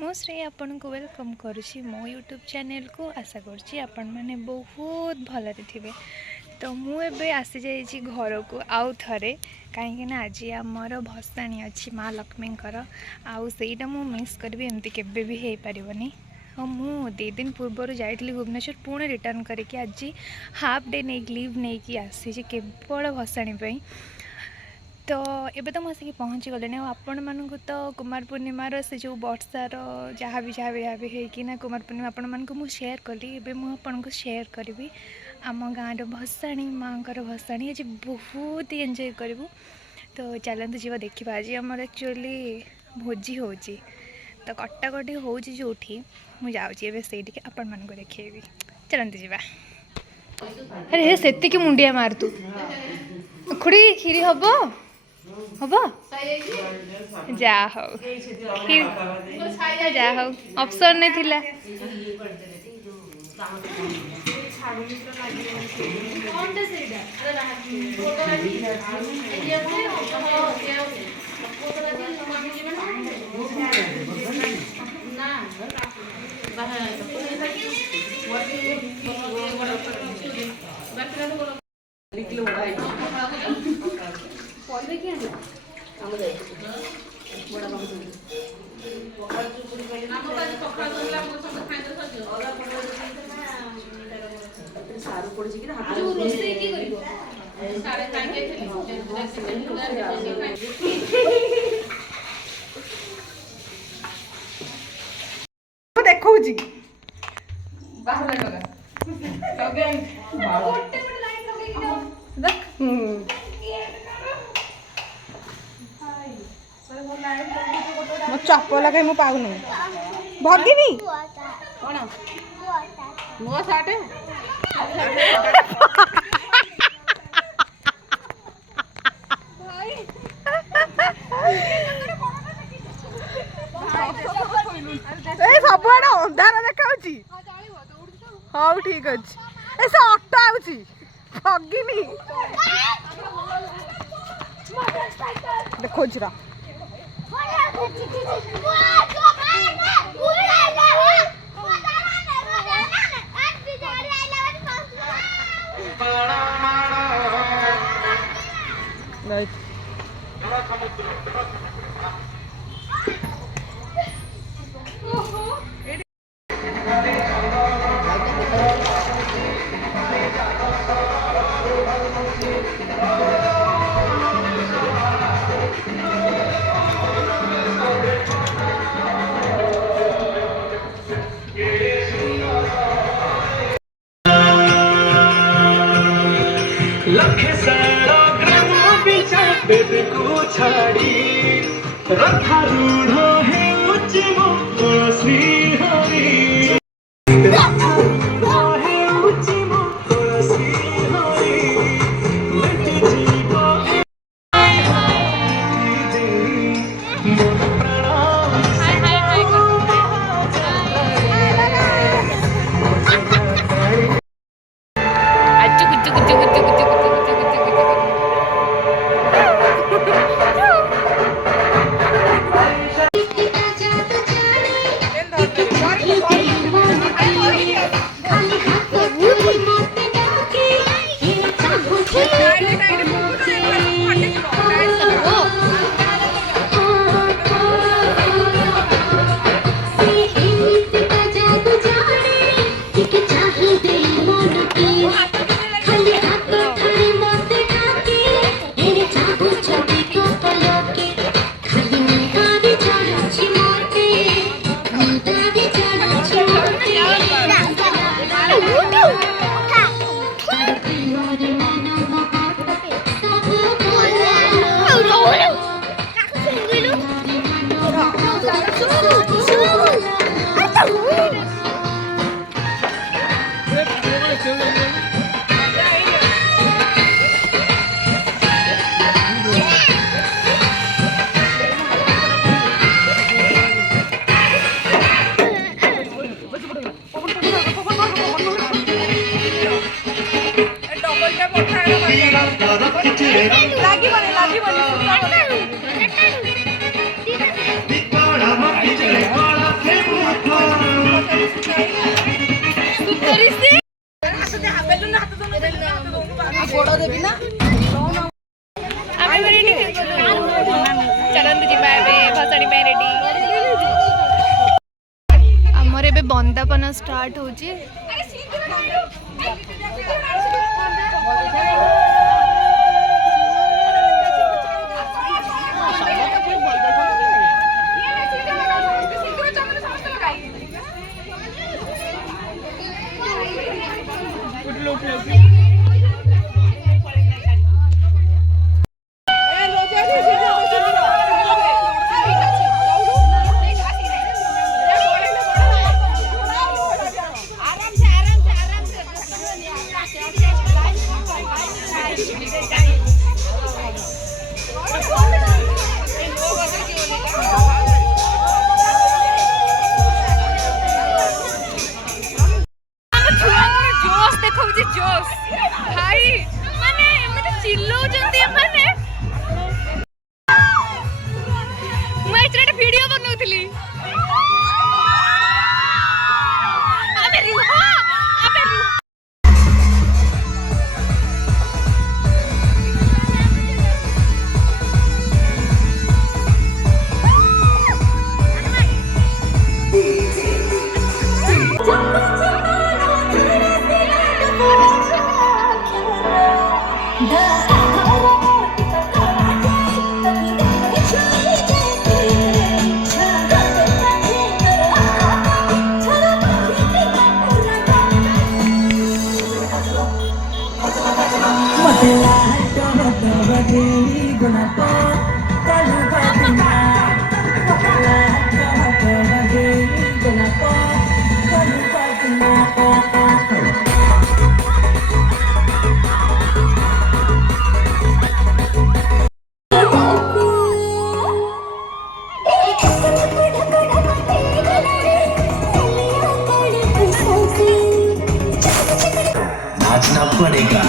मो श्रेय आपन को वेलकम करुँची मो यूट्यूब चैनल को आशा करुँची आपण मैंने बहुत भलरे थे। तो मुझे आसी जाइए घर को आउ थे कहीं आज आमर भसाणी अच्छी माँ लक्ष्मी आईटा मु मिस करी एमती केवे भी हो पारनी। हाँ मु 2 दिन पूर्व जाइली भुवनेश्वर पुणी रिटर्न करके आज हाफ डे नहीं लिव नहीं आसी केवल भसाणी। तो एबे तो मुझे पहुँची गले आपण मानक तो कुमार पूर्णिमार से जो वर्षार जहाँ भी होना कुमार पूर्णिमा आपण मानक मु शेयर कली। एबे मु आपन को शेयर करी आम गाँव भसाणी माँ भसाणी आज बहुत ही एंजॉय करूँ। तो चलते जीव देखा आज आम एक्चुअली भोजी हो तो कटाकटी हो जो मुझे से आपण मान देखी चलते जीवा। अरे से मुंडिया मार तू खुड़ी खीरी हम हम जा हो जा हो ऑप्शन नहीं थिला। देखो जी मो चप लगे मु पाऊनी भगिनी कौन मो साटे सबुआड़े अंधार देखा हाँ ठीक अच्छे से अटो आउची भगिनी देखो जरा छाड़ी रखा रूढ़ है उच्च श्री हरि रखा रूढ़ है उच्च श्री हरि लट जीव मन प्रणाम लागी ଆମେ ରେଡି ଚାଲନ୍ତୁ ଯିବା ଏବେ ଭସାଣି ପାଇଁ ରେଡି। ଆମର ଏବେ ବନ୍ଦାପନା ଷ୍ଟାର୍ଟ ହଉଛି। जोश भाई माने एमते चिल्लाउचंती एमाने मु एचरे वीडियो बनौतली अबे रुह नाचना पड़ेगा।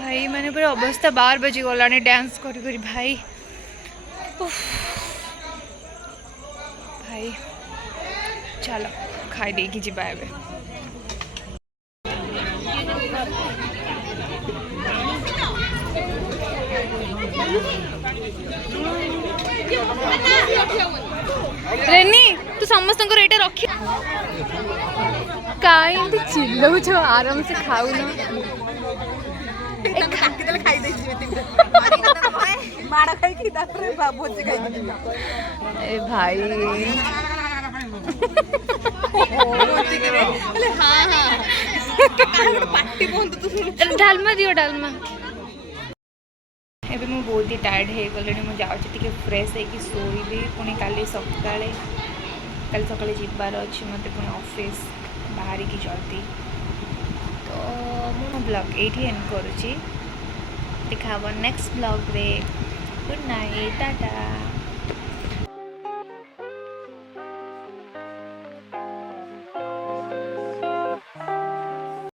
भाई मैंने पूरा अवस्था 12 बजे गलाने डांस करी करी भाई उफ। भाई चलो खाई देगी जी बाय। रेनी तू समस्त एटा रखी कहीं चिल्लौच आराम से खाऊ न माड़ खाई भोजी खाई ए भाई डालमा दियो डालमा ଏବେ ମୁଁ ବହୁତ ହି ଟାୟାର୍ଡ଼ ହେଇଗଲିଣି ମୁଁ ଯାଉଛି ଟିକେ ଫ୍ରେଶ୍ ହେଇକି ଶୋଇବି ପୁଣି କାଲି ସକାଳେ ଯିବାର ଅଛି ମୋତେ ପୁଣି ଅଫିସ୍ ବାହାରିକି ଜଲ୍ଦି ତ ମୁଁ ମୋ ବ୍ଲଗ୍ ଏଇଠି ଏଣ୍ଡ କରୁଛି ଦେଖା ହେବ ନେକ୍ସଟ ବ୍ଲଗ୍ରେ ଗୁଡ୍ ନାଇଟ୍ ଟାଟା।